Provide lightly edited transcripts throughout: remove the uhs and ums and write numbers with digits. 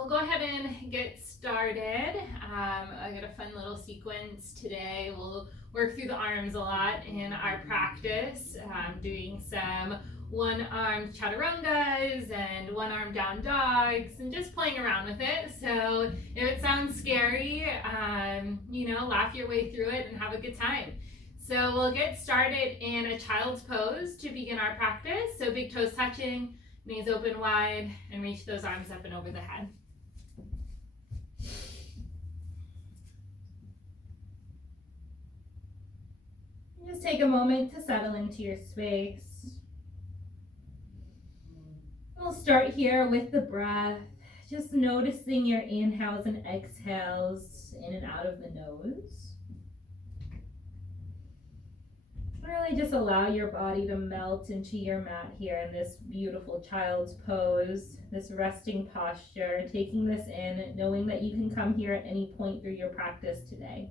we'll go ahead and get started. I got a fun little sequence today. We'll work through the arms a lot in our practice, doing some one-armed chaturangas and one-arm down dogs and just playing around with it. So if it sounds scary, laugh your way through it and have a good time. So we'll get started in a child's pose to begin our practice. So big toes touching, knees open wide, and reach those arms up and over the head. Just take a moment to settle into your space. We'll start here with the breath, just noticing your inhales and exhales in and out of the nose. Really just allow your body to melt into your mat here in this beautiful child's pose, this resting posture, taking this in, knowing that you can come here at any point through your practice today.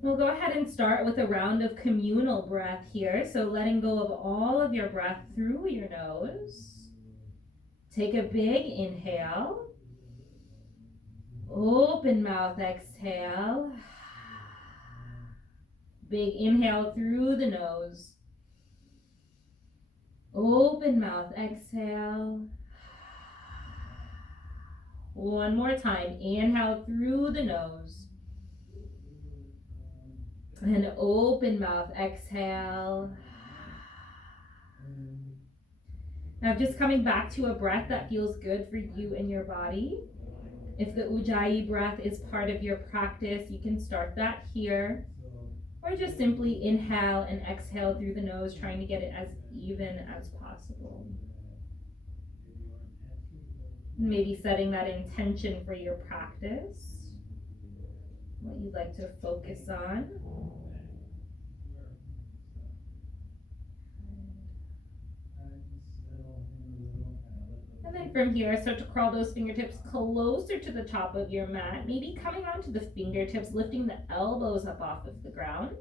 We'll go ahead and start with a round of communal breath here. So letting go of all of your breath through your nose. Take a big inhale. Open mouth, exhale. Big inhale through the nose. Open mouth, exhale. One more time. Inhale through the nose. And open mouth, exhale. Now just coming back to a breath that feels good for you and your body. If the Ujjayi breath is part of your practice, you can start that here. Or just simply inhale and exhale through the nose, trying to get it as even as possible. Maybe setting that intention for your practice. What you'd like to focus on. And then from here, start to crawl those fingertips closer to the top of your mat, maybe coming onto the fingertips, lifting the elbows up off of the ground.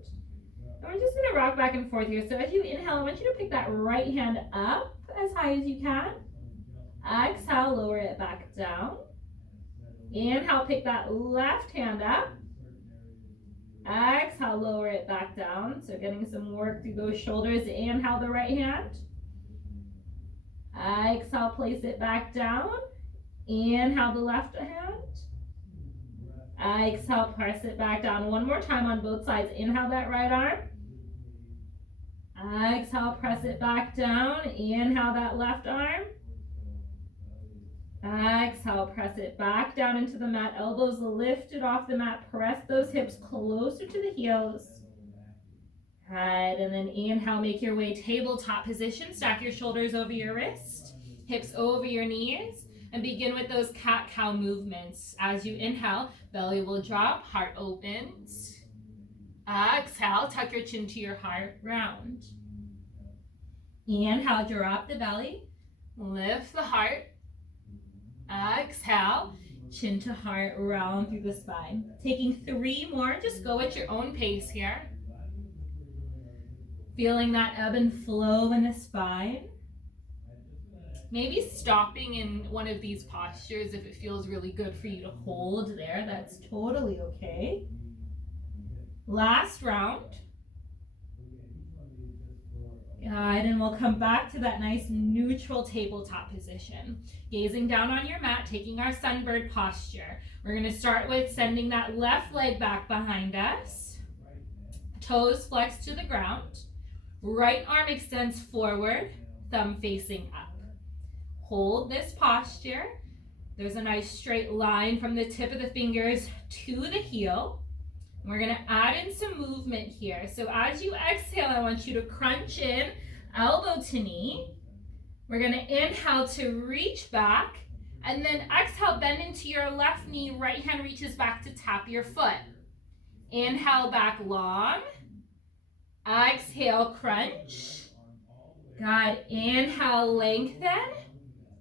And we're just going to rock back and forth here. So as you inhale, I want you to pick that right hand up as high as you can. Exhale, lower it back down. Inhale, pick that left hand up. Exhale, lower it back down. So getting some work through those shoulders. Inhale the right hand. Exhale, place it back down. Inhale the left hand. Exhale, press it back down. One more time on both sides. Inhale that right arm. Exhale, press it back down. Inhale that left arm. Exhale, press it back down into the mat. Elbows lifted off the mat. Press those hips closer to the heels. Good. And then inhale, make your way tabletop position. Stack your shoulders over your wrist, hips over your knees, and begin with those cat-cow movements. As you inhale, belly will drop, heart opens. Exhale, tuck your chin to your heart, round. Inhale, drop the belly, lift the heart. Exhale, chin to heart, round through the spine. Taking 3 more, just go at your own pace here. Feeling that ebb and flow in the spine. Maybe stopping in one of these postures if it feels really good for you to hold there. That's totally okay. Last round. Good, and we'll come back to that nice neutral tabletop position. Gazing down on your mat, taking our sunbird posture. We're going to start with sending that left leg back behind us. Toes flexed to the ground. Right arm extends forward, thumb facing up. Hold this posture. There's a nice straight line from the tip of the fingers to the heel. We're going to add in some movement here. So as you exhale, I want you to crunch in, elbow to knee. We're going to inhale to reach back, and then exhale, bend into your left knee. Right hand reaches back to tap your foot. Inhale back long. Exhale, crunch. Good. Inhale, lengthen.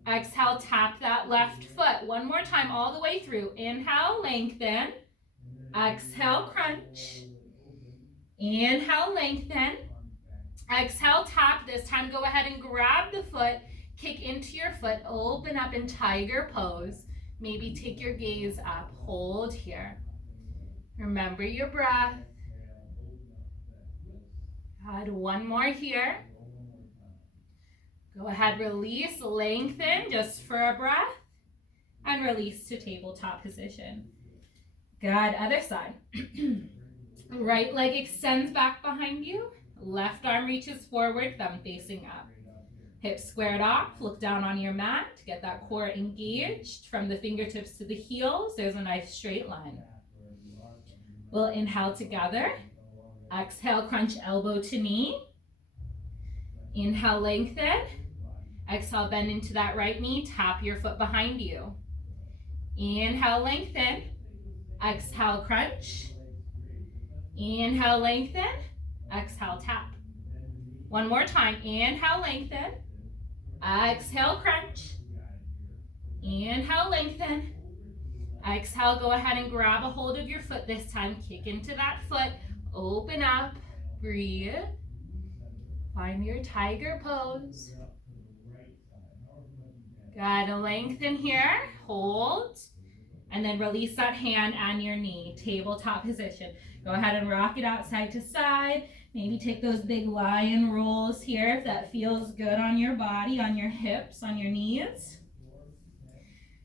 Exhale, tap that left foot. One more time, all the way through. Inhale, lengthen. Exhale, crunch. Inhale, lengthen. Exhale, tap. This time, go ahead and grab the foot, kick into your foot, open up in tiger pose. Maybe take your gaze up, hold here. Remember your breath. Good, one more here. Go ahead, release, lengthen just for a breath, and release to tabletop position. Good, other side. Right leg extends back behind you. Left arm reaches forward, thumb facing up. Hips squared off, look down on your mat. Get that core engaged from the fingertips to the heels. There's a nice straight line. We'll inhale together. Exhale, crunch elbow to knee. Inhale, lengthen. Exhale, bend into that right knee. Tap your foot behind you. Inhale, lengthen. Exhale, crunch. Inhale, lengthen. Exhale, tap. One more time. Inhale, lengthen. Exhale, crunch. Inhale, lengthen. Exhale, go ahead and grab a hold of your foot this time. Kick into that foot. Open up. Breathe. Find your tiger pose. Good. Lengthen here. Hold. And then release that hand and your knee. Tabletop position. Go ahead and rock it out side to side. Maybe take those big lion rolls here if that feels good on your body, on your hips, on your knees.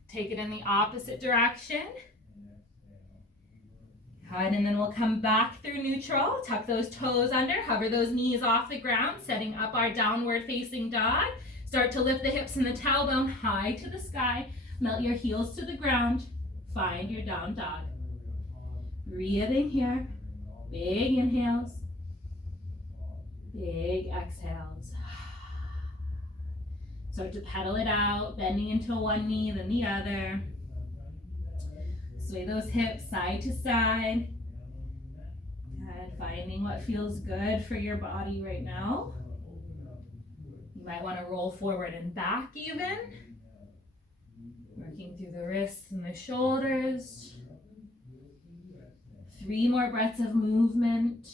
Take it in the opposite direction. Good, and then we'll come back through neutral. Tuck those toes under, hover those knees off the ground, setting up our downward facing dog. Start to lift the hips and the tailbone high to the sky. Melt your heels to the ground. Find your down dog. Breathing here. Big inhales. Big exhales. Start to pedal it out, bending into one knee, then the other. Sway those hips side to side. And finding what feels good for your body right now. You might want to roll forward and back even. Working through the wrists and the shoulders. 3 more breaths of movement.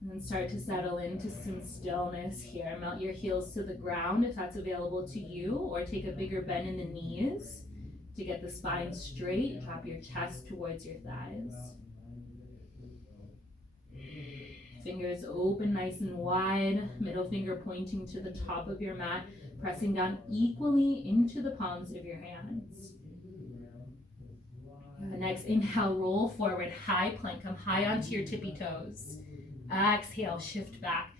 And then start to settle into some stillness here. Melt your heels to the ground if that's available to you, or take a bigger bend in the knees to get the spine straight. Drop your chest towards your thighs. Fingers open nice and wide, middle finger pointing to the top of your mat, pressing down equally into the palms of your hands. Next, inhale, roll forward, high plank, come high onto your tippy toes. Exhale, shift back,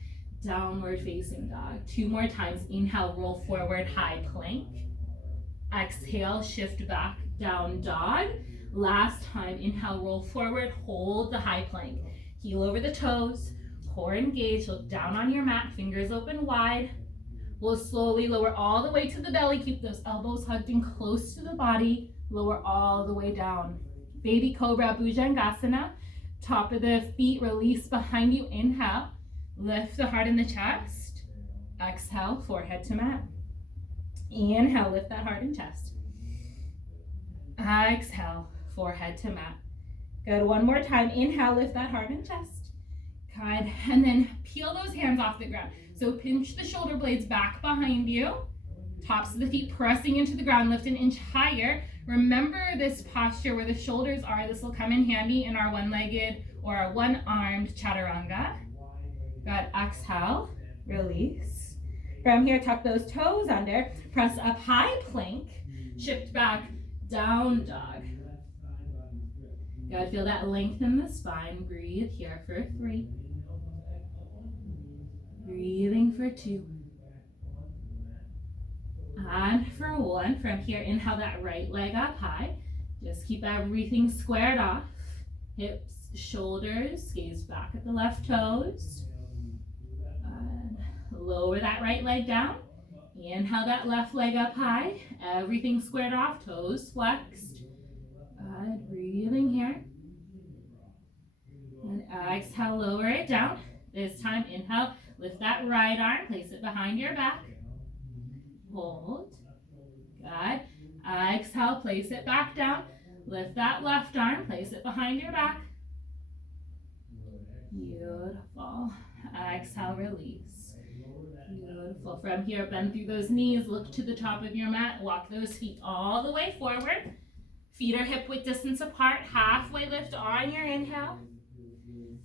downward facing dog. 2 more times. Inhale, roll forward, high plank. Exhale, shift back, down dog. Last time, inhale, roll forward, hold the high plank. Heel over the toes, core engaged, look down on your mat, fingers open wide. We'll slowly lower all the way to the belly, keep those elbows hugged in close to the body, lower all the way down. Baby Cobra Bhujangasana. Top of the feet release behind you. Inhale, lift the heart in the chest. Exhale, forehead to mat. Inhale, lift that heart and chest. Exhale, forehead to mat. Good, one more time. Inhale, lift that heart and chest. Good, and then peel those hands off the ground. So pinch the shoulder blades back behind you. Tops of the feet pressing into the ground, lift an inch higher. Remember this posture where the shoulders are. This will come in handy in our one-legged or our one-armed chaturanga. Good, exhale, release. From here, tuck those toes under, press up high plank, shift back, down dog. Good, feel that length in the spine. Breathe here for 3. Breathing for 2. And for 1. From here, inhale that right leg up high. Just keep everything squared off. Hips, shoulders, gaze back at the left toes. And lower that right leg down. Inhale that left leg up high. Everything squared off, toes flexed. Good, breathing here. And exhale, lower it down. This time, inhale, lift that right arm, place it behind your back. Hold. Good. Exhale, place it back down. Lift that left arm, place it behind your back. Beautiful. Exhale, release. Beautiful. From here, bend through those knees, look to the top of your mat, walk those feet all the way forward. Feet are hip width distance apart, halfway lift on your inhale.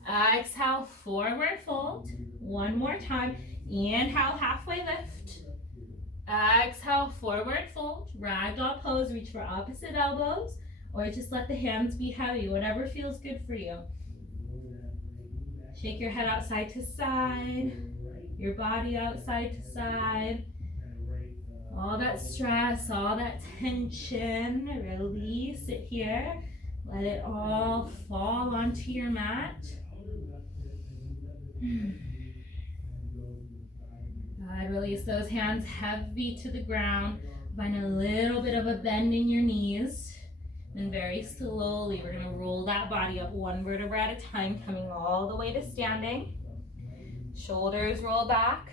Exhale, forward fold. One more time. Inhale, halfway lift. Exhale, forward fold. Ragdoll pose, reach for opposite elbows, or just let the hands be heavy, whatever feels good for you. Shake your head out side to side, your body out side to side. All that stress, all that tension, release it here. Let it all fall onto your mat. Good, release those hands heavy to the ground. Find a little bit of a bend in your knees. And very slowly, we're gonna roll that body up one vertebra at a time, coming all the way to standing. Shoulders roll back,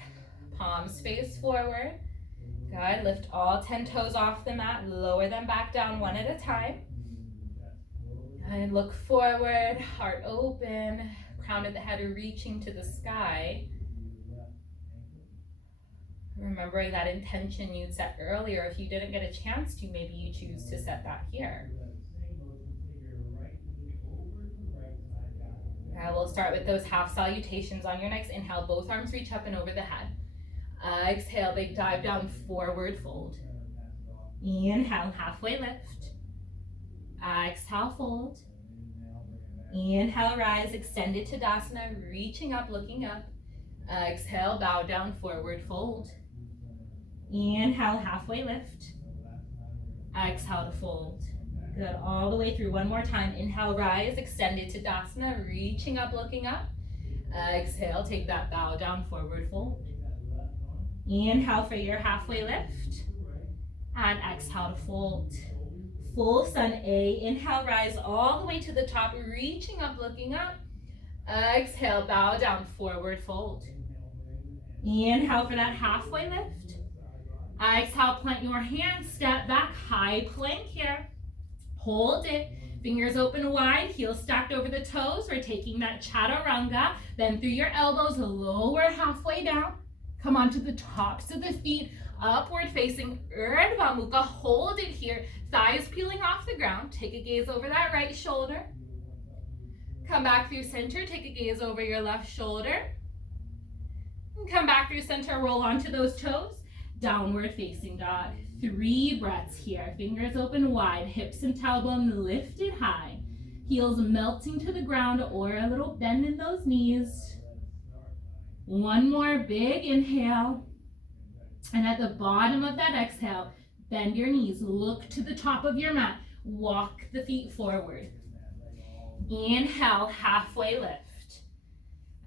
palms face forward. Good, lift all 10 toes off the mat, lower them back down one at a time. And look forward, heart open, crown of the head reaching to the sky. Remembering that intention you'd set earlier. If you didn't get a chance to, maybe you choose to set that here. We'll start with those half salutations on your next inhale. Both arms reach up and over the head. Exhale, big dive down, forward fold. Inhale, halfway lift. Exhale, fold. Inhale, rise, extended Tadasana, reaching up, looking up. Exhale, bow down, forward fold. Inhale, halfway lift. Exhale to fold. Good, all the way through. One more time. Inhale, rise, extended Tadasana, reaching up, looking up. Exhale, take that bow down, forward fold. Inhale for your halfway lift. And exhale to fold. Full sun A. Inhale, rise all the way to the top, reaching up, looking up. Exhale, bow down, forward fold. Inhale for that halfway lift. Exhale, plant your hands, step back, high plank here. Hold it, fingers open wide, heels stacked over the toes. We're taking that chaturanga. Bend through your elbows, lower halfway down. Come onto the tops of the feet, upward facing Urdhva Mukha. Hold it here, thighs peeling off the ground. Take a gaze over that right shoulder. Come back through center, take a gaze over your left shoulder. And come back through center, roll onto those toes. Downward facing dog. 3 breaths here. Fingers open wide, hips and tailbone lifted high. Heels melting to the ground or a little bend in those knees. One more big inhale. And at the bottom of that exhale, bend your knees, look to the top of your mat, walk the feet forward. Inhale, halfway lift.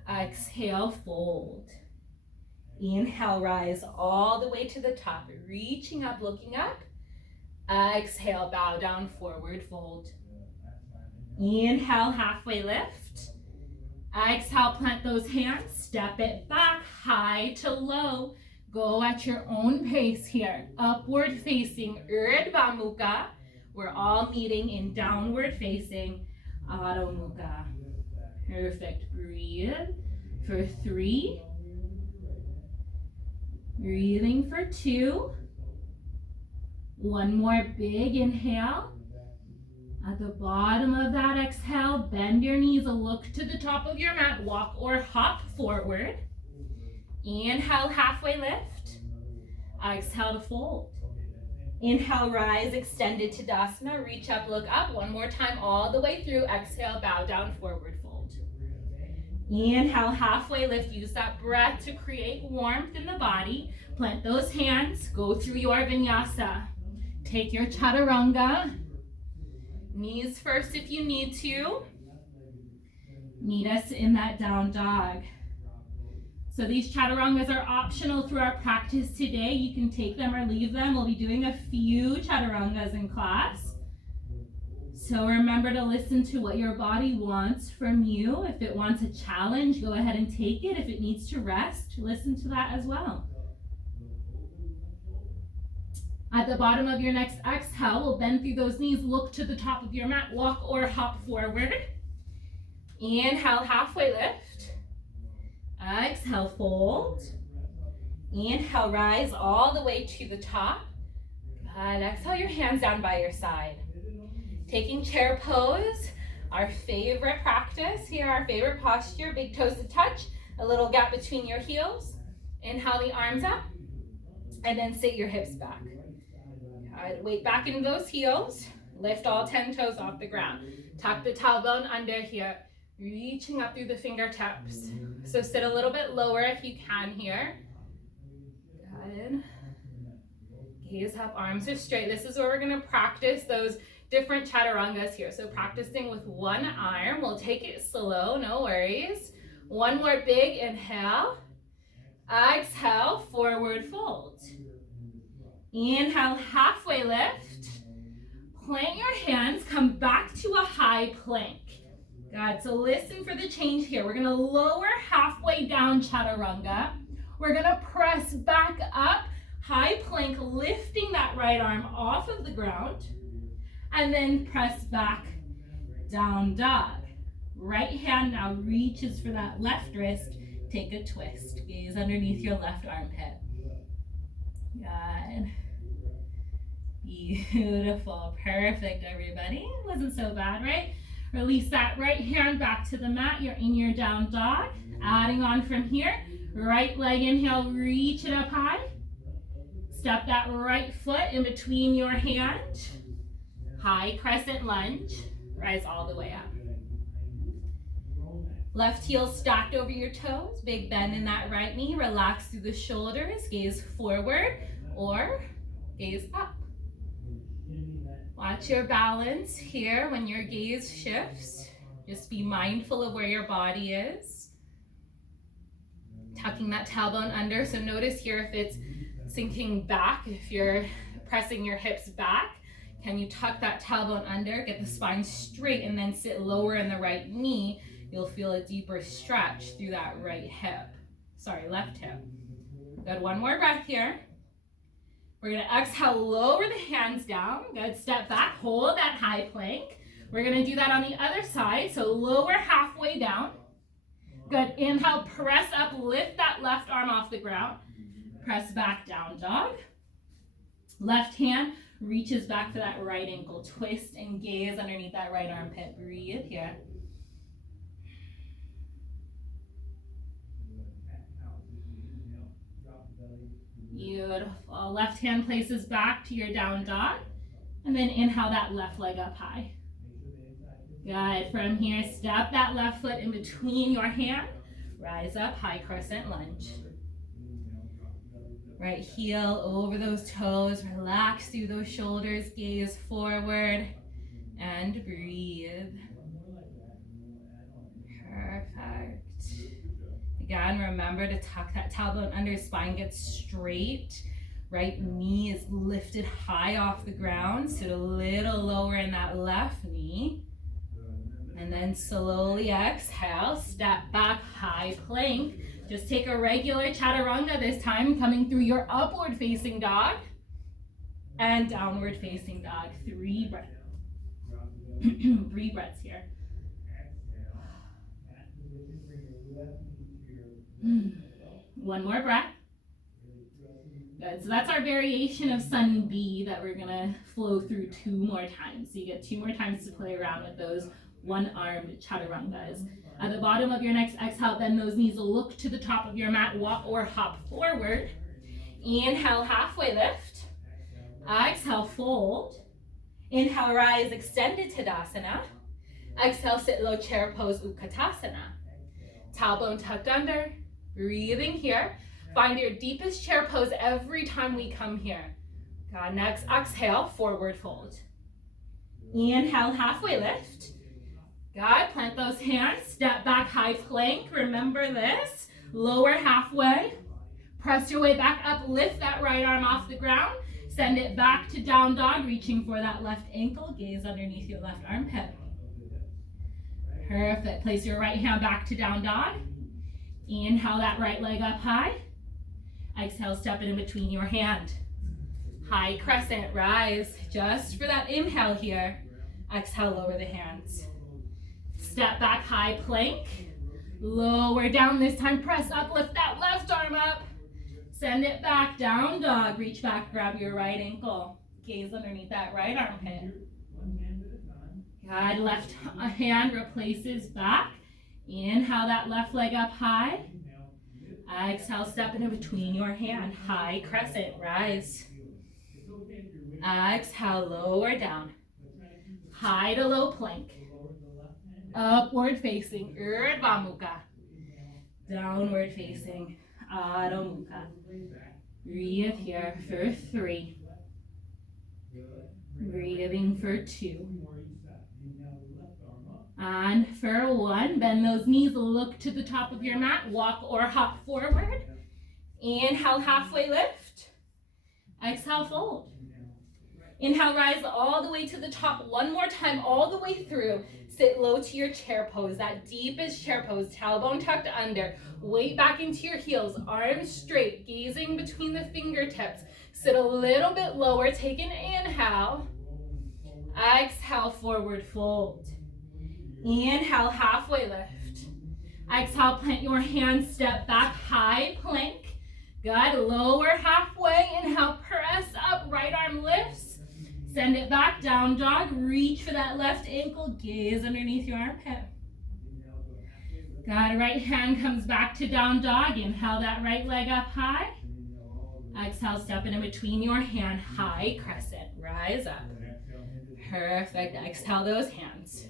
Exhale, fold. Inhale, rise all the way to the top, reaching up, looking up. Exhale, bow down, forward fold. Inhale, halfway lift. Exhale, plant those hands, step it back, high to low. Go at your own pace here. Upward facing Urdhva Mukha. We're all meeting in downward facing Adho Mukha. Perfect. Breathe for 3. Breathing for 2. One more big inhale. At the bottom of that exhale, bend your knees, look to the top of your mat, walk or hop forward. Inhale, halfway lift. Exhale to fold. Inhale, rise, extended Tadasana, reach up, look up. One more time, all the way through. Exhale, bow down, forward fold. Inhale, halfway lift. Use that breath to create warmth in the body. Plant those hands, go through your vinyasa. Take your chaturanga. Knees first if you need to. Meet us in that down dog. So these chaturangas are optional through our practice today. You can take them or leave them. We'll be doing a few chaturangas in class. So remember to listen to what your body wants from you. If it wants a challenge, go ahead and take it. If it needs to rest, listen to that as well. At the bottom of your next exhale, we'll bend through those knees, look to the top of your mat, walk or hop forward. Inhale, halfway lift. Exhale, fold. Inhale, rise all the way to the top. Good. Exhale, your hands down by your side. Taking chair pose, our favorite practice here, our favorite posture, big toes to touch, a little gap between your heels. Inhale the arms up, and then sit your hips back. Good. Weight back into those heels. Lift all 10 toes off the ground. Tuck the tailbone under here, reaching up through the fingertips. So sit a little bit lower if you can here. Good. Gaze up, arms are straight. This is where we're going to practice those different chaturangas here. So practicing with one arm. We'll take it slow, no worries. One more big inhale. Exhale, forward fold. Inhale, halfway lift. Plant your hands, come back to a high plank. Good, so listen for the change here. We're gonna lower halfway down chaturanga. We're gonna press back up, high plank, lifting that right arm off of the ground, and then press back, down dog. Right hand now reaches for that left wrist. Take a twist. Gaze underneath your left armpit. Good. Beautiful. Perfect, everybody. Wasn't so bad, right? Release that right hand back to the mat. You're in your down dog. Adding on from here. Right leg inhale, reach it up high. Step that right foot in between your hand. High crescent lunge. Rise all the way up. Left heel stacked over your toes. Big bend in that right knee. Relax through the shoulders. Gaze forward or gaze up. Watch your balance here when your gaze shifts. Just be mindful of where your body is. Tucking that tailbone under. So notice here if it's sinking back, if you're pressing your hips back, can you tuck that tailbone under, get the spine straight, and then sit lower in the right knee. You'll feel a deeper stretch through that left hip. Good, one more breath here. We're gonna exhale, lower the hands down. Good, step back, hold that high plank. We're gonna do that on the other side. So lower halfway down. Good, inhale, press up, lift that left arm off the ground. Press back, down dog. Left hand reaches back for that right ankle. Twist and gaze underneath that right armpit. Breathe here. Beautiful. Left hand places back to your down dog. And then inhale that left leg up high. Good. From here, step that left foot in between your hand. Rise up, high crescent lunge. Right heel over those toes. Relax through those shoulders. Gaze forward. And breathe. Perfect. Again, remember to tuck that tailbone under, spine gets straight. Right knee is lifted high off the ground. Sit a little lower in that left knee. And then slowly exhale, step back, high plank. Just take a regular chaturanga this time, coming through your upward facing dog and downward facing dog. 3 breaths. 3 breaths here. One more breath. Good. So that's our variation of Sun B that we're gonna flow through 2 more times. So you get 2 more times to play around with those one-armed chaturangas. At the bottom of your next exhale, bend those knees, look to the top of your mat, walk or hop forward. Inhale, halfway lift. Exhale, fold. Inhale, rise, extended Tadasana. Exhale, sit low chair pose, Utkatasana. Tailbone tucked under. Breathing here. Find your deepest chair pose every time we come here. Good. Next, exhale, forward fold. Inhale, halfway lift. Good. Plant those hands. Step back, high plank. Remember this. Lower halfway. Press your way back up. Lift that right arm off the ground. Send it back to down dog, reaching for that left ankle. Gaze underneath your left armpit. Perfect. Place your right hand back to down dog. Inhale that right leg up high. Exhale, step it in between your hand. High crescent, rise. Just for that inhale here. Exhale, lower the hands. Step back, high plank. Lower down this time, press up, lift that left arm up. Send it back, down dog. Reach back, grab your right ankle. Gaze underneath that right armpit. Good, left hand replaces back. Inhale that left leg up high. Exhale, step in between your hand. High crescent, rise. Exhale, lower down. High to low plank. Upward facing, Urdhva Mukha. Downward facing, Adho Mukha. Breathe here for 3. Breathing for 2. And for 1, bend those knees, look to the top of your mat, walk or hop forward. Inhale, halfway lift. Exhale, fold. Inhale, rise all the way to the top. One more time, all the way through. Sit low to your chair pose, that deepest chair pose, tailbone tucked under. Weight back into your heels, arms straight, gazing between the fingertips. Sit a little bit lower, take an inhale. Exhale, forward fold. Inhale, halfway lift. Exhale, plant your hands, step back, high plank. Good, lower halfway. Inhale, press up, right arm lifts. Send it back, down dog. Reach for that left ankle, gaze underneath your armpit. Good, right hand comes back to down dog. Inhale that right leg up high. Exhale, step in between your hand, high crescent, rise up. Perfect, exhale those hands.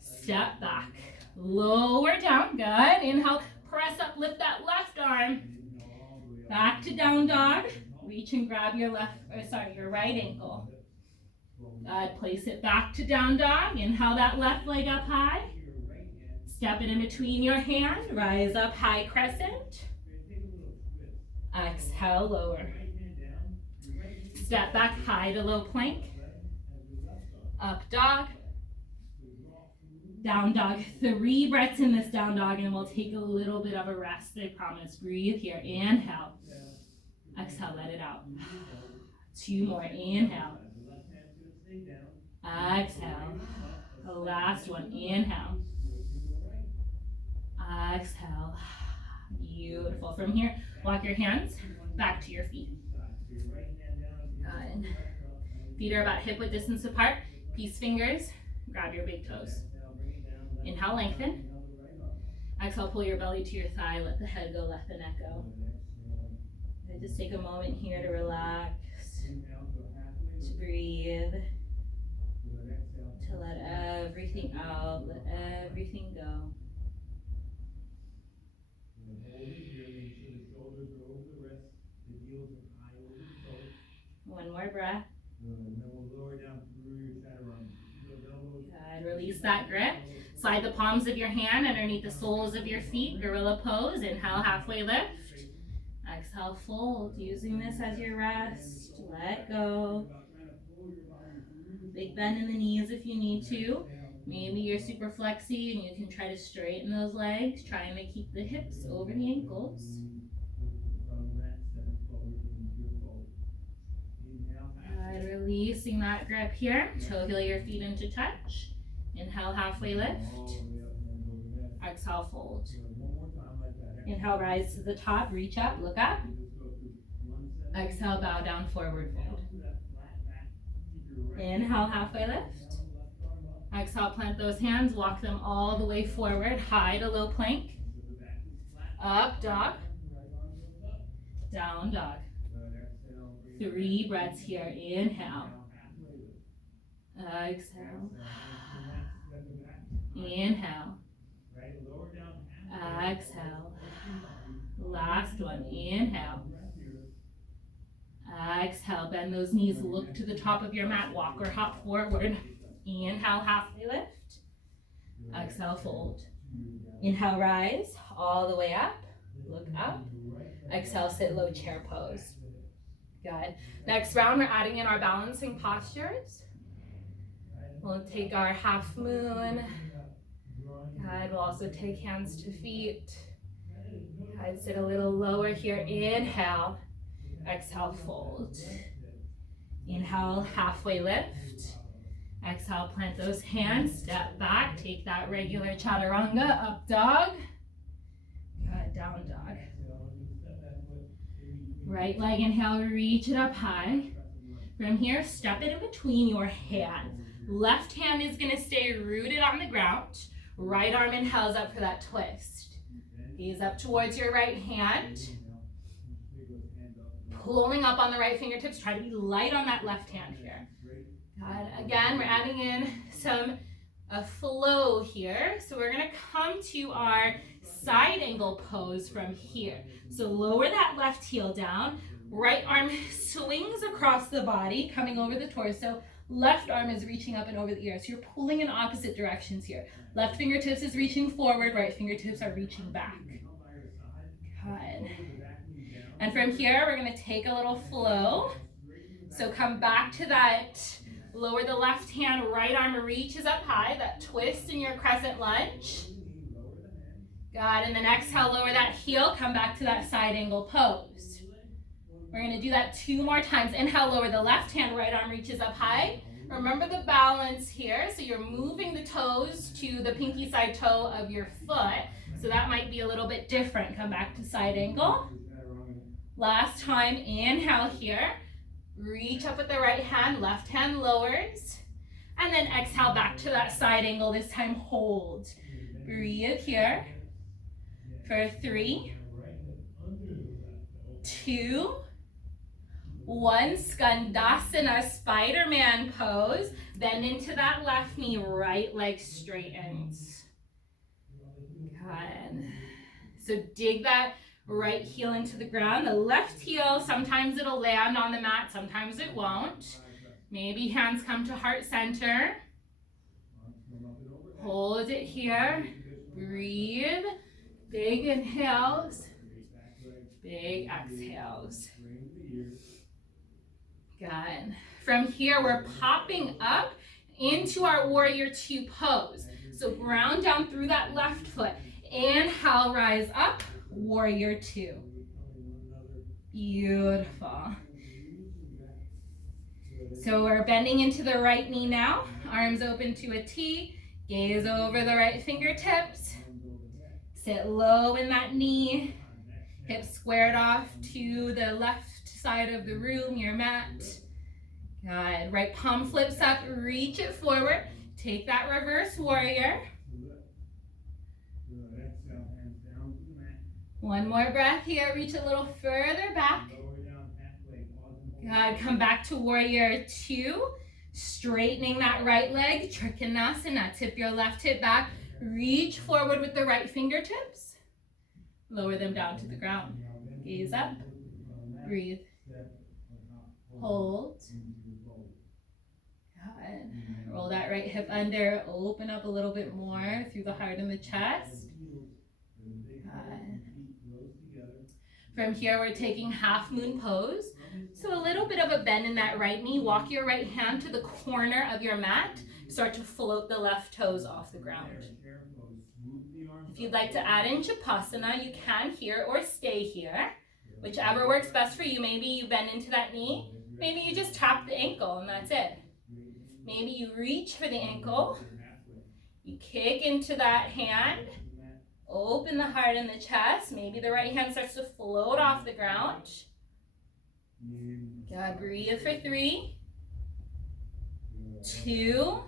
Step back, lower down, good. Inhale, press up, lift that left arm. Back to down dog. Reach and grab your your right ankle. Good, place it back to down dog. Inhale that left leg up high. Step it in between your hand, rise up, high crescent. Exhale, lower. Step back, high to low plank. Up dog. Down dog. 3 breaths in this down dog and we'll take a little bit of a rest, I promise. Breathe here, inhale. Exhale, let it out. 2 more, inhale. Exhale. The last one, inhale. Exhale. Beautiful. From here, walk your hands back to your feet. Good. Feet are about hip width distance apart. Peace fingers, grab your big toes. Inhale, lengthen. Exhale, pull your belly to your thigh, let the head go, let the neck go. And just take a moment here to relax, to breathe, to let everything out, let everything go. One more breath. Good. Release that grip. Slide the palms of your hand underneath the soles of your feet. Gorilla pose. Inhale, halfway lift. Exhale, fold. Using this as your rest. Let go. Big bend in the knees if you need to. Maybe you're super flexy and you can try to straighten those legs, trying to keep the hips over the ankles. Good. Releasing that grip here. Toe heel your feet into touch. Inhale, halfway lift. Exhale, fold. Inhale, rise to the top, reach up, look up. Exhale, bow down, forward fold. Inhale, halfway lift. Exhale, plant those hands, walk them all the way forward, high to low plank. Up dog. Down dog. 3 breaths here. Inhale. Exhale. Inhale. Exhale. Last one. Inhale. Exhale. Bend those knees. Look to the top of your mat. Walk or hop forward. Inhale, halfway lift. Exhale, fold. Inhale, rise all the way up. Look up. Exhale, sit low chair pose. Good. Next round, we're adding in our balancing postures. We'll take our half moon. Good. We'll also take hands to feet. Good. Sit a little lower here. Inhale. Exhale, fold. Inhale, halfway lift. Exhale, plant those hands, step back, take that regular chaturanga, up dog. Good, down dog. Right leg, inhale, reach it up high. From here, step it in between your hands. Left hand is gonna stay rooted on the ground. Right arm inhales up for that twist. Gaze up towards your right hand. Pulling up on the right fingertips, try to be light on that left hand here. Good. Again, we're adding in some flow here. So we're gonna come to our side angle pose from here. So lower that left heel down, right arm swings across the body, coming over the torso. Left arm is reaching up and over the ear. So you're pulling in opposite directions here. Left fingertips is reaching forward, right fingertips are reaching back. Good. And from here, we're gonna take a little flow. So come back to that, lower the left hand, right arm reaches up high, that twist in your crescent lunge. Good, and then exhale, lower that heel, come back to that side angle pose. We're gonna do that 2 more times. Inhale, lower the left hand, right arm reaches up high. Remember the balance here, so you're moving the toes to the pinky side toe of your foot. So that might be a little bit different. Come back to side angle. Last time, inhale here. Reach up with the right hand, left hand lowers. And then exhale back to that side angle, this time hold. Breathe here for 3, 2, 1. Skandasana, Spider-Man pose. Bend into that left knee, right leg straightens. Good. So dig that right heel into the ground. The left heel, sometimes it'll land on the mat, sometimes it won't. Maybe hands come to heart center. Hold it here. Breathe. Big inhales. Big exhales. Good. From here, we're popping up into our warrior 2 pose. So ground down through that left foot. Inhale, rise up. Warrior 2. Beautiful. So we're bending into the right knee now. Arms open to a T. Gaze over the right fingertips. Sit low in that knee. Hips squared off to the left side of the room, your mat. Good. Right palm flips up. Reach it forward. Take that reverse warrior. One more breath here. Reach a little further back. Good. Come back to warrior 2. Straightening that right leg. Trikonasana. Tip your left hip back. Reach forward with the right fingertips. Lower them down to the ground. Gaze up. Breathe. Hold. Good. Roll that right hip under. Open up a little bit more through the heart and the chest. Good. From here, we're taking half moon pose. So a little bit of a bend in that right knee. Walk your right hand to the corner of your mat. Start to float the left toes off the ground. If you'd like to add in Shavasana, you can here or stay here. Whichever works best for you. Maybe you bend into that knee. Maybe you just tap the ankle and that's it. Maybe you reach for the ankle. You kick into that hand. Open the heart and the chest. Maybe the right hand starts to float off the ground. Good. Breathe for 3, 2.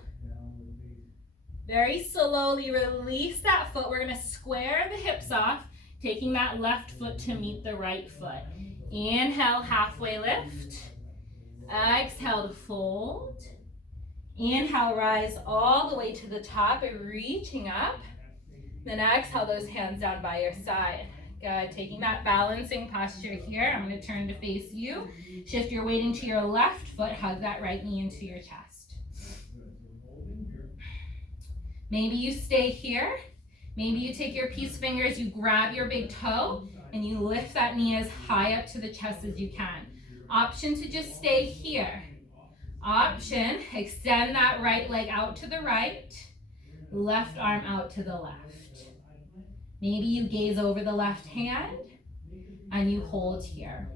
Very slowly release that foot. We're going to square the hips off, taking that left foot to meet the right foot. Inhale, halfway lift. Exhale to fold. Inhale, rise all the way to the top, reaching up. Then exhale those hands down by your side. Good. Taking that balancing posture here. I'm going to turn to face you. Shift your weight into your left foot. Hug that right knee into your chest. Maybe you stay here. Maybe you take your peace fingers, you grab your big toe, and you lift that knee as high up to the chest as you can. Option to just stay here. Option, extend that right leg out to the right, left arm out to the left. Maybe you gaze over the left hand and you hold here.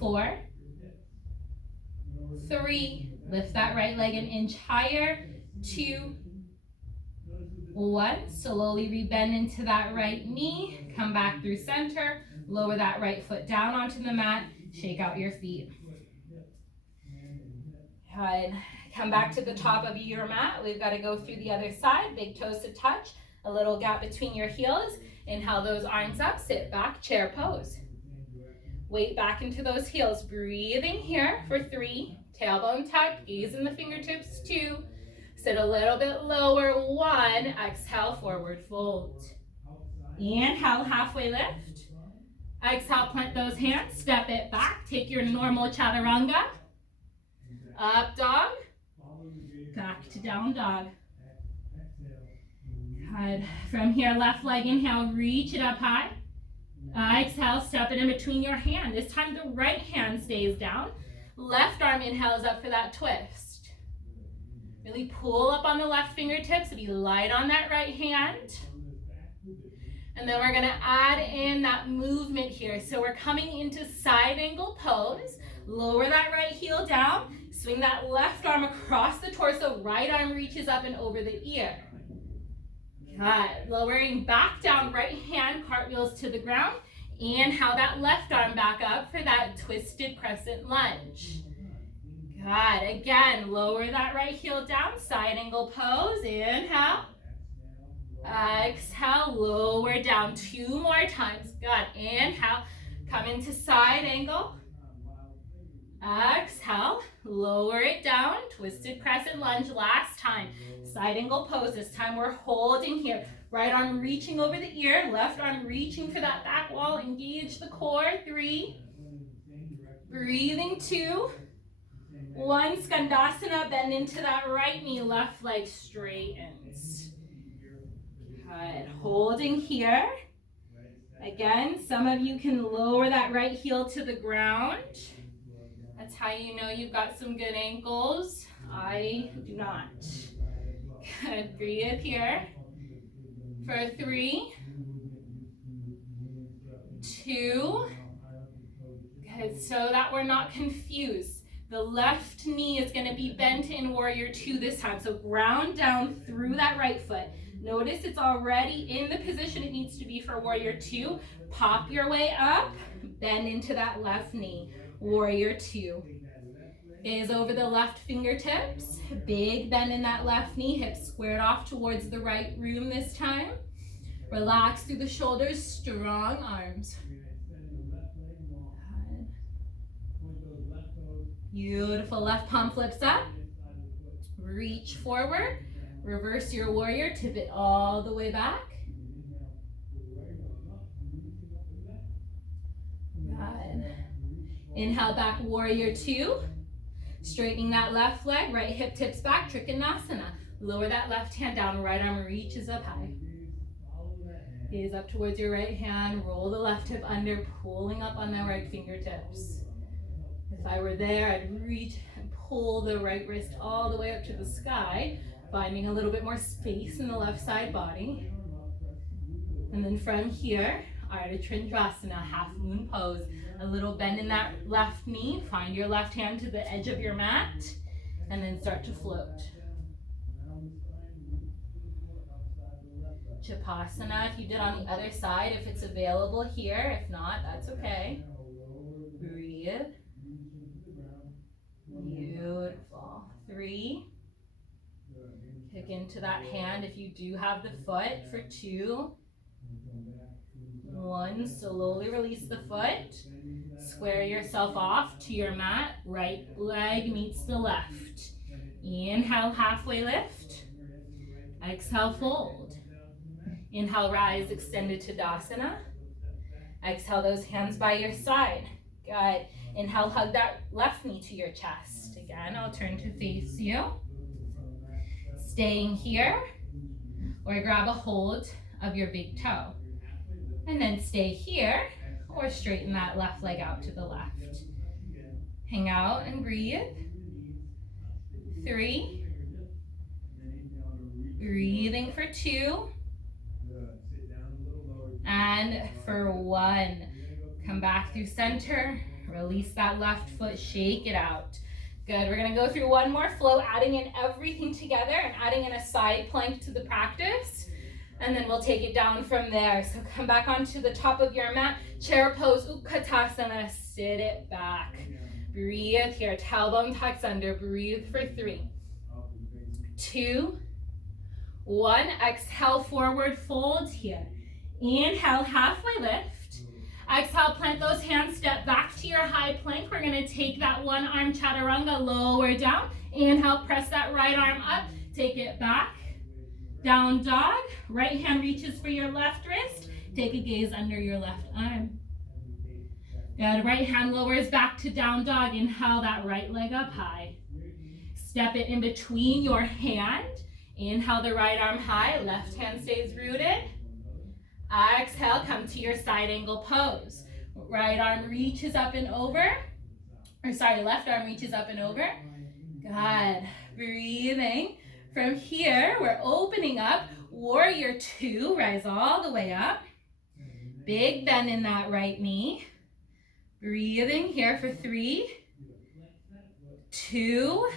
4, 3, lift that right leg an inch higher, 2, 1, slowly rebend into that right knee, come back through center, lower that right foot down onto the mat, shake out your feet. Good. Come back to the top of your mat. We've got to go through the other side, big toes to touch, a little gap between your heels. Inhale those arms up, sit back, chair pose. Weight back into those heels, breathing here for 3, tailbone tuck, gaze in the fingertips, 2, sit a little bit lower, 1, exhale, forward fold. Inhale, halfway lift. Exhale, plant those hands, step it back, take your normal chaturanga. Up dog, back to down dog. Good. From here, left leg, inhale, reach it up high. Exhale, step it in between your hand. This time the right hand stays down. Left arm inhales up for that twist. Really pull up on the left fingertips, be light on that right hand. And then we're gonna add in that movement here. So we're coming into side angle pose. Lower that right heel down. Swing that left arm across the torso. Right arm reaches up and over the ear. Good. Lowering back down, right hand cartwheels to the ground. Inhale that left arm back up for that twisted crescent lunge. Good. Again, lower that right heel down, side angle pose. Inhale. Exhale, lower down 2 more times. Good. Inhale, come into side angle. Exhale, lower it down, twisted crescent lunge last time. Side angle pose, this time we're holding here. Right arm reaching over the ear, left arm reaching for that back wall, engage the core, 3. Breathing, 2. 1, skandasana, bend into that right knee, left leg straightens. Good, holding here. Again, some of you can lower that right heel to the ground. That's how you know you've got some good ankles. I do not. Good, breathe here. For 3, 2, good, so that we're not confused. The left knee is gonna be bent in warrior 2 this time. So ground down through that right foot. Notice it's already in the position it needs to be for warrior 2. Pop your way up, bend into that left knee. Warrior 2. Gaze over the left fingertips. Big bend in that left knee, hips squared off towards the right room this time. Relax through the shoulders, strong arms. Beautiful, left palm flips up. Reach forward. Reverse your warrior, tip it all the way back. Good. Inhale back, warrior 2. Straightening that left leg, right hip tips back, trikonasana. Lower that left hand down, right arm reaches up high. Gaze up towards your right hand, roll the left hip under, pulling up on the right fingertips. If I were there, I'd reach and pull the right wrist all the way up to the sky, finding a little bit more space in the left side body. And then from here, Ardha Trikonasana, half moon pose. A little bend in that left knee. Find your left hand to the edge of your mat, and then start to float. Chapasana, if you did on the other side, if it's available here. If not, that's okay. Breathe. Beautiful. 3. Kick into that hand if you do have the foot for 2. 1, slowly release the foot. Square yourself off to your mat. Right leg meets the left. Inhale, halfway lift. Exhale, fold. Inhale, rise, extended Tadasana. Exhale, those hands by your side. Good. Inhale, hug that left knee to your chest. Again, I'll turn to face you. Staying here, or grab a hold of your big toe. And then stay here, or straighten that left leg out to the left. Hang out and breathe. 3. Breathing for 2. And for 1. Come back through center. Release that left foot, shake it out. Good. We're going to go through one more flow, adding in everything together and adding in a side plank to the practice. And then we'll take it down from there. So come back onto the top of your mat. Chair pose, Utkatasana. Sit it back. Breathe here. Tailbone tucks under. Breathe for 3, 2, 1. Exhale, forward fold here. Inhale, halfway lift. Exhale, plant those hands, step back to your high plank. We're going to take that one arm chaturanga, lower down. Inhale, press that right arm up. Take it back. Down dog. Right hand reaches for your left wrist. Take a gaze under your left arm. Good. Right hand lowers back to down dog. Inhale that right leg up high. Step it in between your hand. Inhale the right arm high. Left hand stays rooted. Exhale, come to your side angle pose. Right arm reaches up and over. Left arm reaches up and over. Good. Breathing. From here, we're opening up. Warrior 2, rise all the way up. Big bend in that right knee. Breathing here for 3, 2,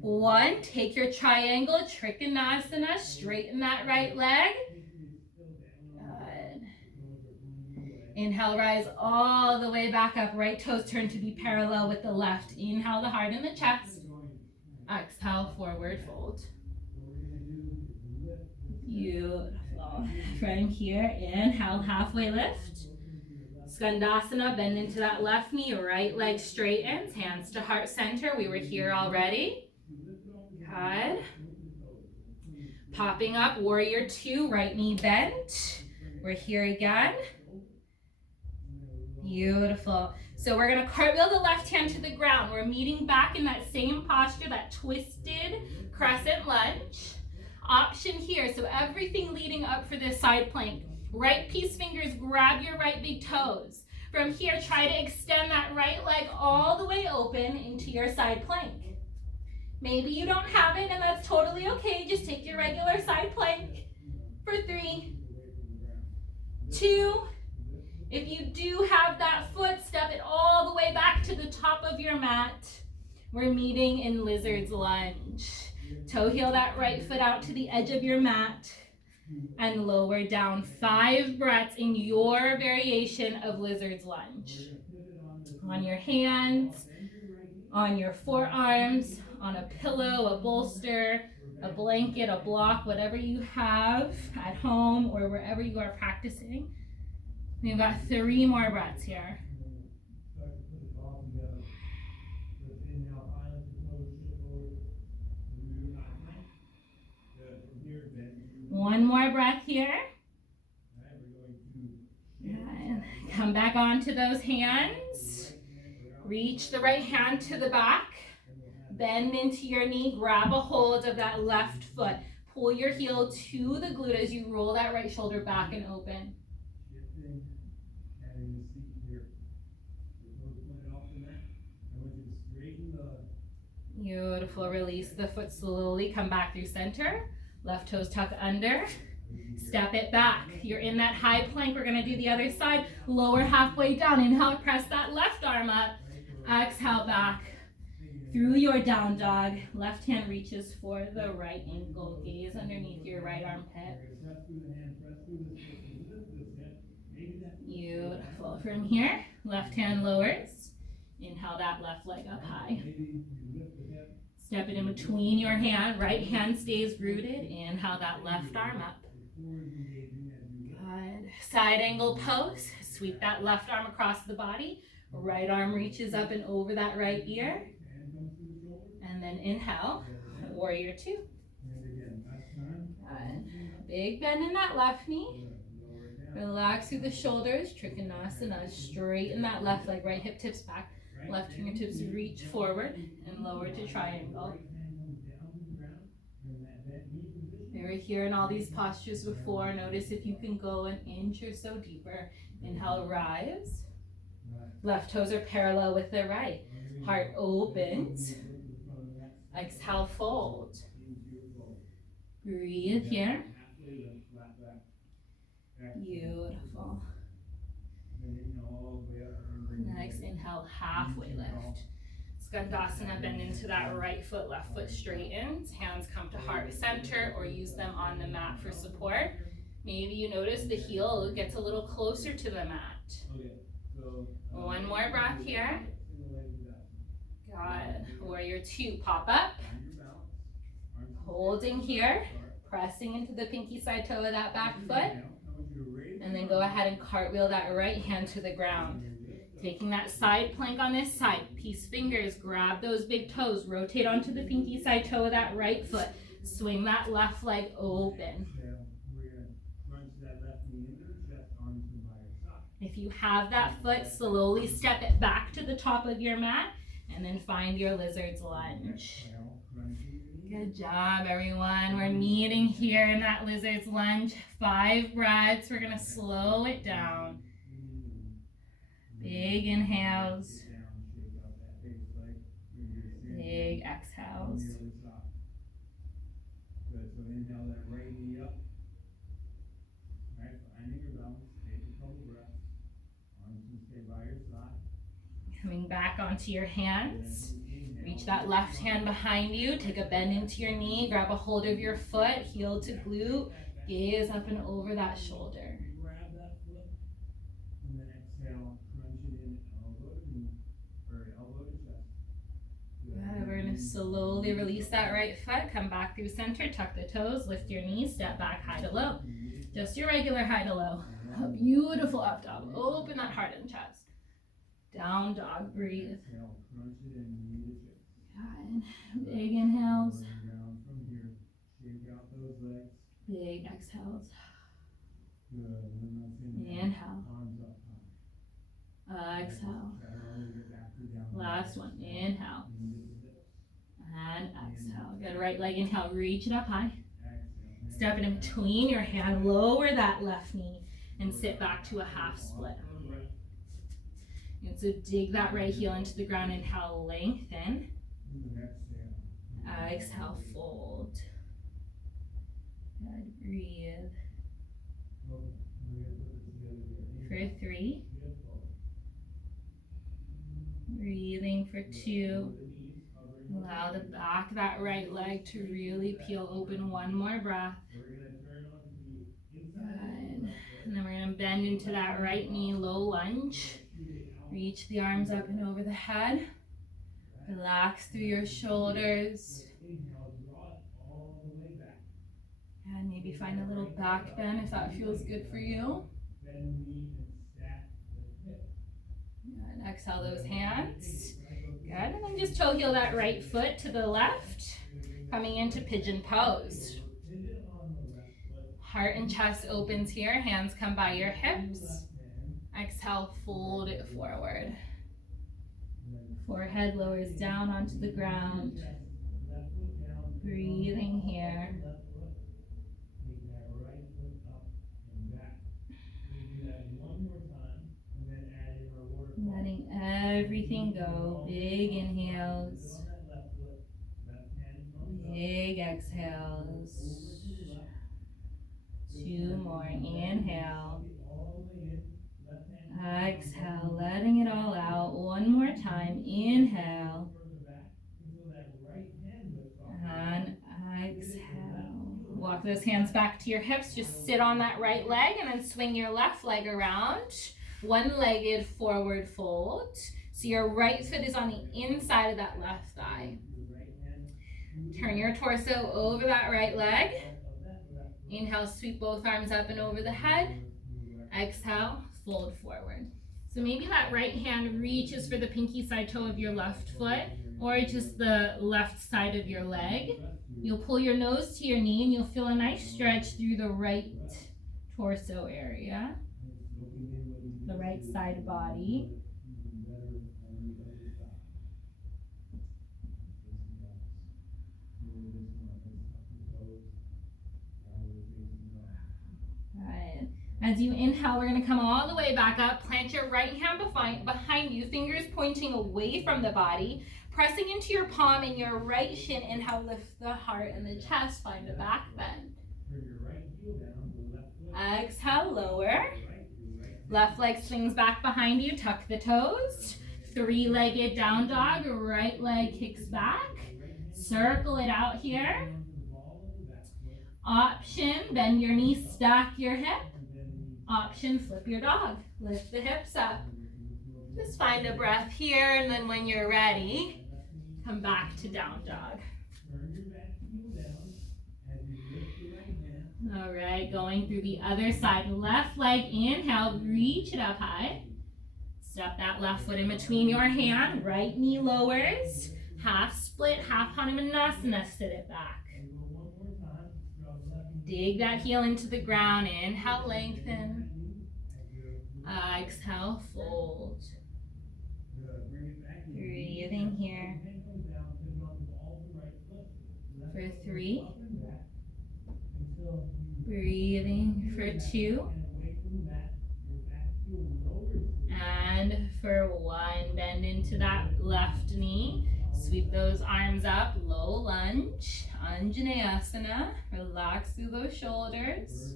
1. Take your triangle, Trikonasana, straighten that right leg. Good. Inhale, rise all the way back up. Right toes turn to be parallel with the left. Inhale, the heart in the chest. Exhale, forward fold. Beautiful. From here, inhale, halfway lift. Skandasana, bend into that left knee, right leg straightens, hands to heart center. We were here already. Good. Popping up, warrior 2, right knee bent. We're here again. Beautiful. So we're going to cartwheel the left hand to the ground. We're meeting back in that same posture, that twisted crescent lunge. Option here, so everything leading up for this side plank. Right peace fingers, grab your right big toes. From here, try to extend that right leg all the way open into your side plank. Maybe you don't have it, and that's totally okay. Just take your regular side plank for 3, 2. If you do have that foot, step it all the way back to the top of your mat. We're meeting in lizard's lunge. Toe heel that right foot out to the edge of your mat and lower down. 5 breaths in your variation of lizard's lunge. On your hands, on your forearms, on a pillow, a bolster, a blanket, a block, whatever you have at home or wherever you are practicing. We've got 3 more breaths here. One more breath here. And come back onto those hands. Reach the right hand to the back. Bend into your knee. Grab a hold of that left foot. Pull your heel to the glute as you roll that right shoulder back and open. Beautiful. Release the foot slowly. Come back through center. Left toes tuck under. Step it back. You're in that high plank. We're going to do the other side. Lower halfway down. Inhale, press that left arm up. Exhale back through your down dog. Left hand reaches for the right ankle. Gaze underneath your right armpit. Beautiful. From here, left hand lowers. Inhale that left leg up high. Step it in between your hand. Right hand stays rooted. Inhale that left arm up. Good. Side angle pose. Sweep that left arm across the body. Right arm reaches up and over that right ear. And then inhale, warrior 2. Good. Big bend in that left knee. Relax through the shoulders. Trikonasana. Straighten that left leg. Right hip tips back. Left fingertips reach forward and lower to triangle. We were here in all these postures before. Notice if you can go an inch or so deeper. Inhale, rise. Left toes are parallel with the right. Heart opens. Exhale, fold. Breathe here. Beautiful. Next, inhale, halfway lift. Skandasana, bend into that right foot, left foot straightens. Hands come to heart center or use them on the mat for support. Maybe you notice the heel gets a little closer to the mat. One more breath here. Good. Warrior two, pop up. Holding here, pressing into the pinky side toe of that back foot. And then go ahead and cartwheel that right hand to the ground. Taking that side plank on this side, peace fingers, grab those big toes, rotate onto the pinky side toe of that right foot. Swing that left leg open. If you have that foot, slowly step it back to the top of your mat and then find your lizard's lunge. Good job, everyone. We're meeting here in that lizard's lunge. 5 breaths. We're going to slow it down. Big inhales. Big exhales. Good. So inhale that right knee up. All right, finding your balance. Take a couple breaths. Arms can stay by your side. Coming back onto your hands. Reach that left hand behind you. Take a bend into your knee. Grab a hold of your foot. Heel to glute. Gaze up and over that shoulder. Grab that foot. And then exhale. Crunch it in. Elbow to knee. Or elbow to chest. Good. We're going to slowly release that right foot. Come back through center. Tuck the toes. Lift your knees. Step back high to low. Just your regular high to low. A beautiful up dog. Open that heart and chest. Down dog. Breathe. Exhale. Crunch it in. Knee to chest. Good. Big inhales. Down from here. Shake out those legs. Big exhales. Good. And then let's Inhale. Arms up high. Exhale. Get back to down. Last one. Inhale. And exhale. Good. Right leg inhale. Reach it up high. Step it in between your hand. Lower that left knee and sit back to a half split. And so dig that right heel into the ground. Inhale. Lengthen. Exhale. Fold. Good. Breathe. For 3. Breathing for 2. Allow the back of that right leg to really peel open. One more breath. Good. And then we're going to bend into that right knee, low lunge. Reach the arms up and over the head. Relax through your shoulders. And maybe find a little back bend if that feels good for you. And exhale those hands. Good. And then just toe heel that right foot to the left. Coming into pigeon pose. Heart and chest opens here. Hands come by your hips. Exhale, fold it forward. Forehead lowers down onto the ground. Breathing here. Letting everything go. Big inhales. Big exhales. 2 more. Inhale. Exhale. Letting it all out. 1 more time. Inhale. And exhale. Walk those hands back to your hips. Just sit on that right leg and then swing your left leg around. One-legged forward fold. So your right foot is on the inside of that left thigh. Turn your torso over that right leg. Inhale, sweep both arms up and over the head. Exhale, fold forward. So maybe that right hand reaches for the pinky side toe of your left foot or just the left side of your leg. You'll pull your nose to your knee and you'll feel a nice stretch through the right torso area. The right side body. Right. As you inhale, we're going to come all the way back up. Plant your right hand behind you, fingers pointing away from the body, pressing into your palm and your right shin. Inhale, lift the heart and the chest, find a back bend. Exhale, lower. Left leg swings back behind you, tuck the toes. Three-legged down dog, right leg kicks back. Circle it out here. Option, bend your knees, stack your hip. Option, flip your dog. Lift the hips up. Just find a breath here, and then when you're ready, come back to down dog. All right, going through the other side. Left leg, inhale, reach it up high. Step that left foot in between your hand. Right knee lowers. Half split, half Hanumanasana, sit it back. Dig that heel into the ground. Inhale, lengthen. Exhale, fold. Breathing here. For 3. Breathing for 2. And for 1. Bend into that left knee. Sweep those arms up. Low lunge. Anjaneyasana. Relax through those shoulders.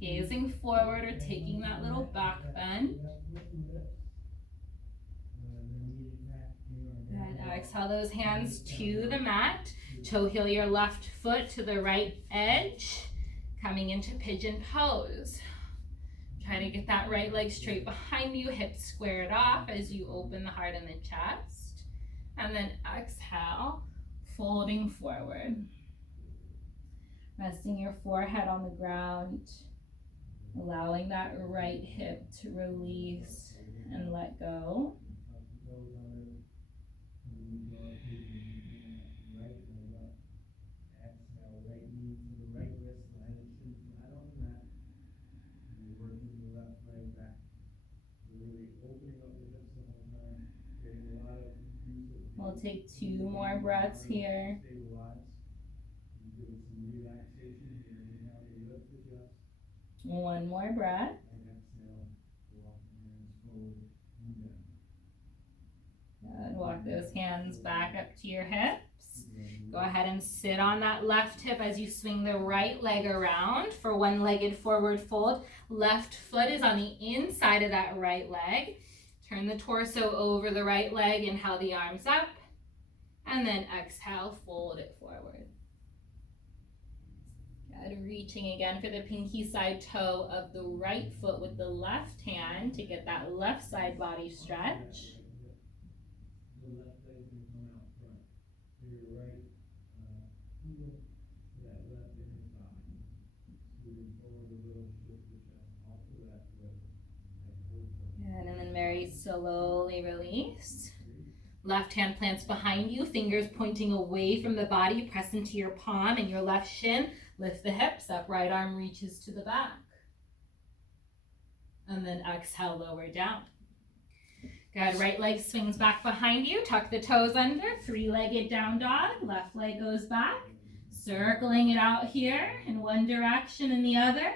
Gazing forward or taking that little back bend. Good. Exhale those hands to the mat. Toe heel your left foot to the right edge. Coming into pigeon pose. Try to get that right leg straight behind you. Hips squared off as you open the heart and the chest. And then exhale, folding forward. Resting your forehead on the ground. Allowing that right hip to release and let go. We'll take 2 more breaths here. One more breath. Good. Walk those hands back up to your hips. Go ahead and sit on that left hip as you swing the right leg around for one-legged forward fold. Left foot is on the inside of that right leg. Turn the torso over the right leg, inhale the arms up, and then exhale, fold it forward. Good. Reaching again for the pinky side toe of the right foot with the left hand to get that left side body stretch. Good. And then very slowly release. Left hand plants behind you, fingers pointing away from the body. Press into your palm and your left shin. Lift the hips up, right arm reaches to the back. And then exhale, lower down. Good, right leg swings back behind you. Tuck the toes under, 3-legged down dog. Left leg goes back. Circling it out here in one direction and the other.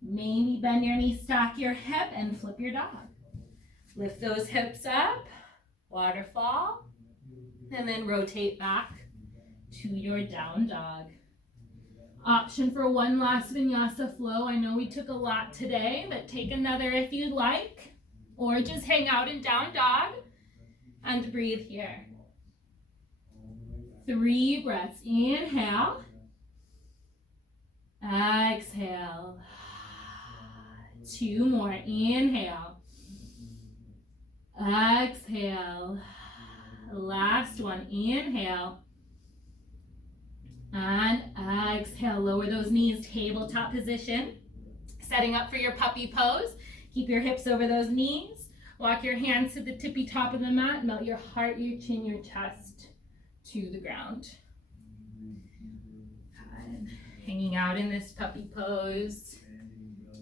Maybe bend your knee, stack your hip, and flip your dog. Lift those hips up, waterfall, and then rotate back to your down dog. Option for one last vinyasa flow. I know we took a lot today, but take another if you'd like, or just hang out in down dog and breathe here. 3 breaths. Inhale. Exhale. 2 more. Inhale. Exhale. Last one. Inhale. And exhale. Lower those knees, tabletop position. Setting up for your puppy pose. Keep your hips over those knees. Walk your hands to the tippy top of the mat. Melt your heart, your chin, your chest to the ground. Good. Hanging out in this puppy pose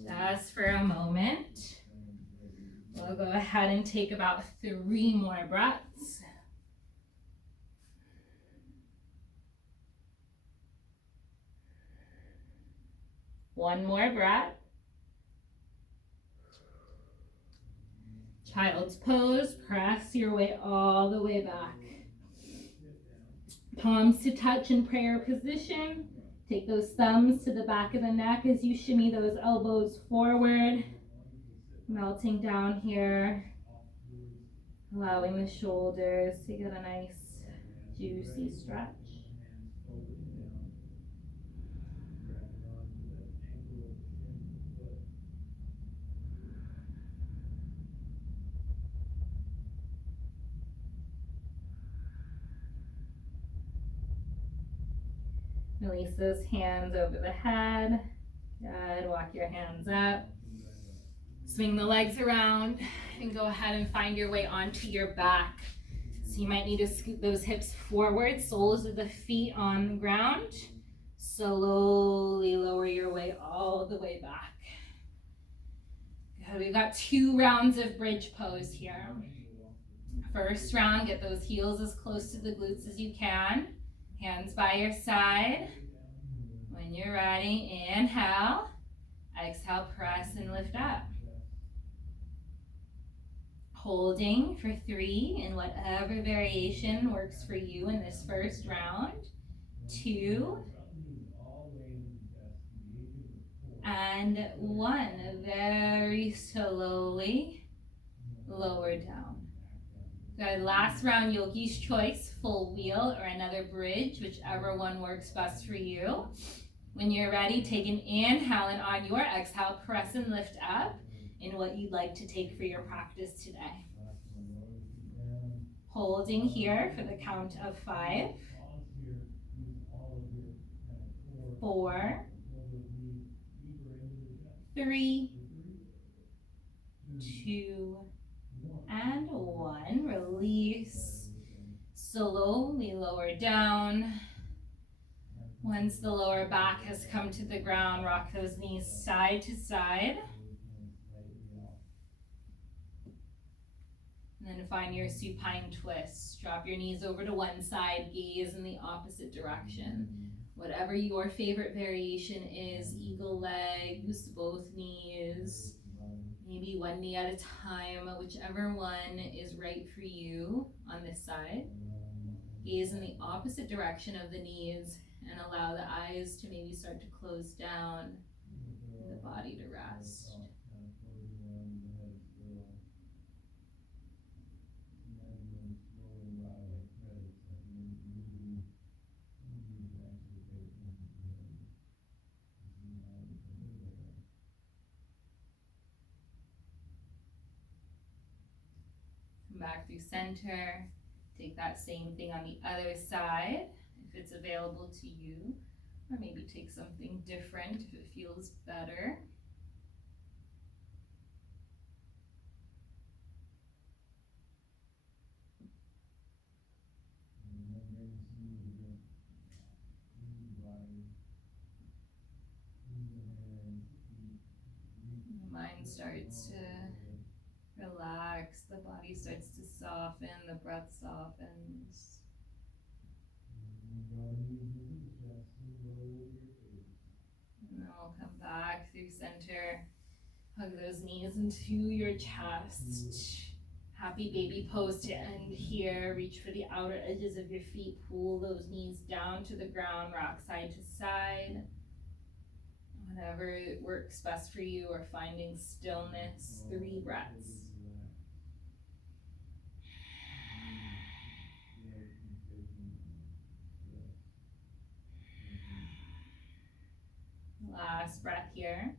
just for a moment. We'll go ahead and take about 3 more breaths. One more breath. Child's pose. Press your way all the way back. Palms to touch in prayer position. Take those thumbs to the back of the neck as you shimmy those elbows forward. Melting down here. Allowing the shoulders to get a nice juicy stretch. Hands folding down, grabbing onto the ankle or the shin of the foot. Release those hands over the head. Good. Walk your hands up. Swing the legs around and go ahead and find your way onto your back. So you might need to scoot those hips forward, soles of the feet on the ground. Slowly lower your way all the way back. Good. We've got 2 rounds of bridge pose here. First round, get those heels as close to the glutes as you can. Hands by your side. When you're ready, inhale. Exhale, press and lift up. Holding for 3 in whatever variation works for you in this first round. 2 and 1. Very slowly lower down. Good. Last round, yogi's choice, full wheel or another bridge, whichever one works best for you. When you're ready, take an inhale, and on your exhale, press and lift up in what you'd like to take for your practice today. Holding here for the count of 5, 4, 3, 2, and 1. Release. Slowly lower down. Once the lower back has come to the ground, rock those knees side to side. And then find your supine twist. Drop your knees over to one side, gaze in the opposite direction. Whatever your favorite variation is, eagle legs, both knees, maybe one knee at a time, whichever one is right for you on this side. Gaze in the opposite direction of the knees and allow the eyes to maybe start to close down and the body to rest. Come back through center. Take that same thing on the other side if it's available to you, or maybe take something different if it feels better. The mind starts to relax, the body starts to soften, the breath softens. And then we'll come back through center. Hug those knees into your chest. Happy baby pose to end here. Reach for the outer edges of your feet. Pull those knees down to the ground. Rock side to side. Whatever works best for you, or finding stillness. 3 breaths. Last breath here.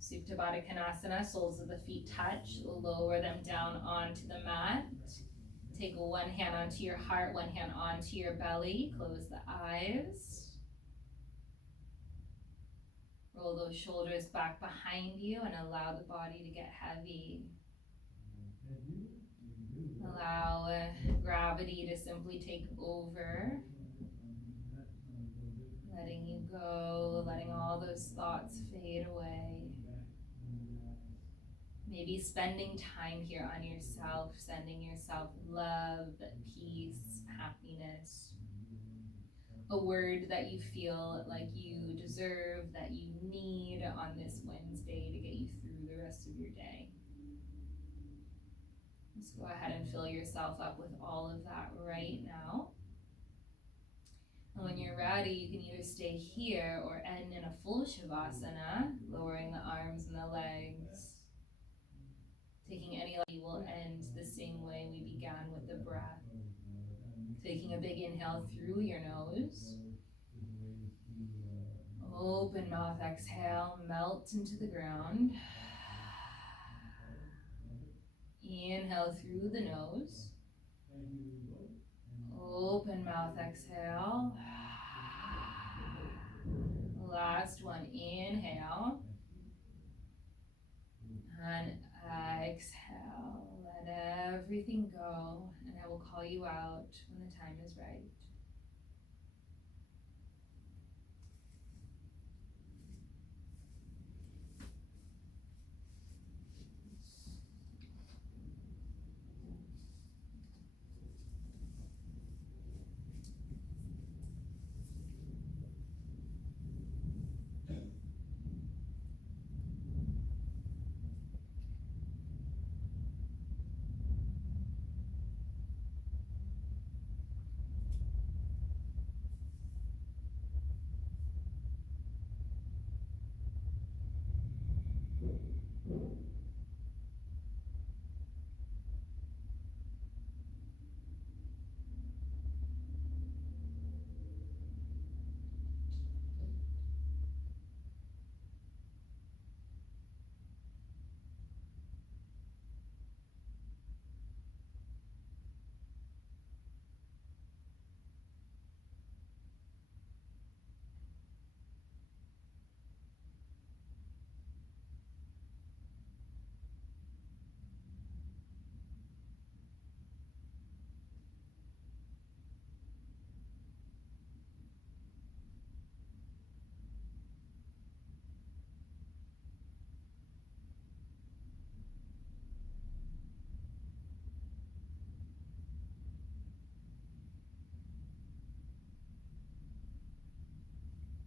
Supta Baddha Konasana, soles of the feet touch. Lower them down onto the mat. Take one hand onto your heart, one hand onto your belly. Close the eyes. Roll those shoulders back behind you and allow the body to get heavy. Allow gravity to simply take over. Letting you go, letting all those thoughts fade away. Maybe spending time here on yourself, sending yourself love, peace, happiness. A word that you feel like you deserve, that you need on this Wednesday to get you through the rest of your day. Just go ahead and fill yourself up with all of that right now. And when you're ready, you can either stay here or end in a full Shavasana, lowering the arms and the legs. Taking any We will end the same way we began with the breath. Taking a big inhale through your nose. Open mouth, exhale, melt into the ground. Inhale through the nose. Open mouth, exhale. Last one, inhale. And exhale. Let everything go. And I will call you out when the time is right.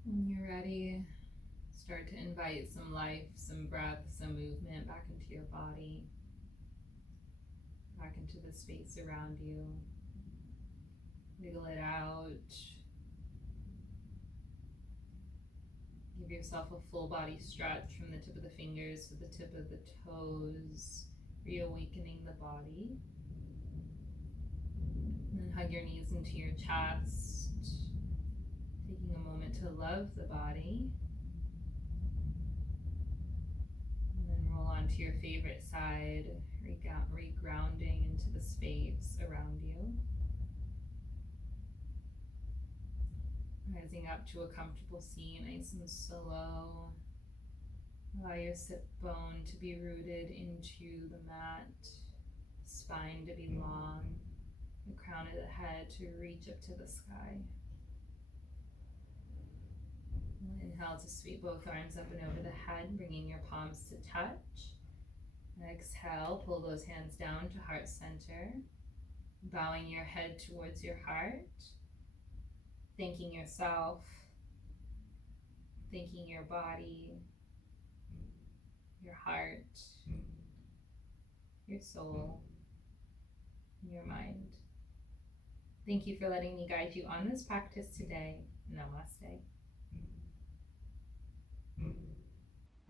When you're ready, start to invite some life, some breath, some movement back into your body, back into the space around you. Wiggle it out. Give yourself a full body stretch from the tip of the fingers to the tip of the toes, reawakening the body. And then hug your knees into your chest. Taking a moment to love the body. And then roll onto your favorite side, regrounding into the space around you. Rising up to a comfortable seat, nice and slow. Allow your sit bone to be rooted into the mat, spine to be long, the crown of the head to reach up to the sky. Inhale to sweep both arms up and over the head, bringing your palms to touch. Exhale, pull those hands down to heart center, bowing your head towards your heart, thanking yourself, thanking your body, your heart, your soul, and your mind. Thank you for letting me guide you on this practice today. Namaste.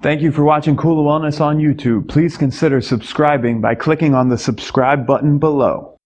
Thank you for watching Kula Wellness on YouTube. Please consider subscribing by clicking on the subscribe button below.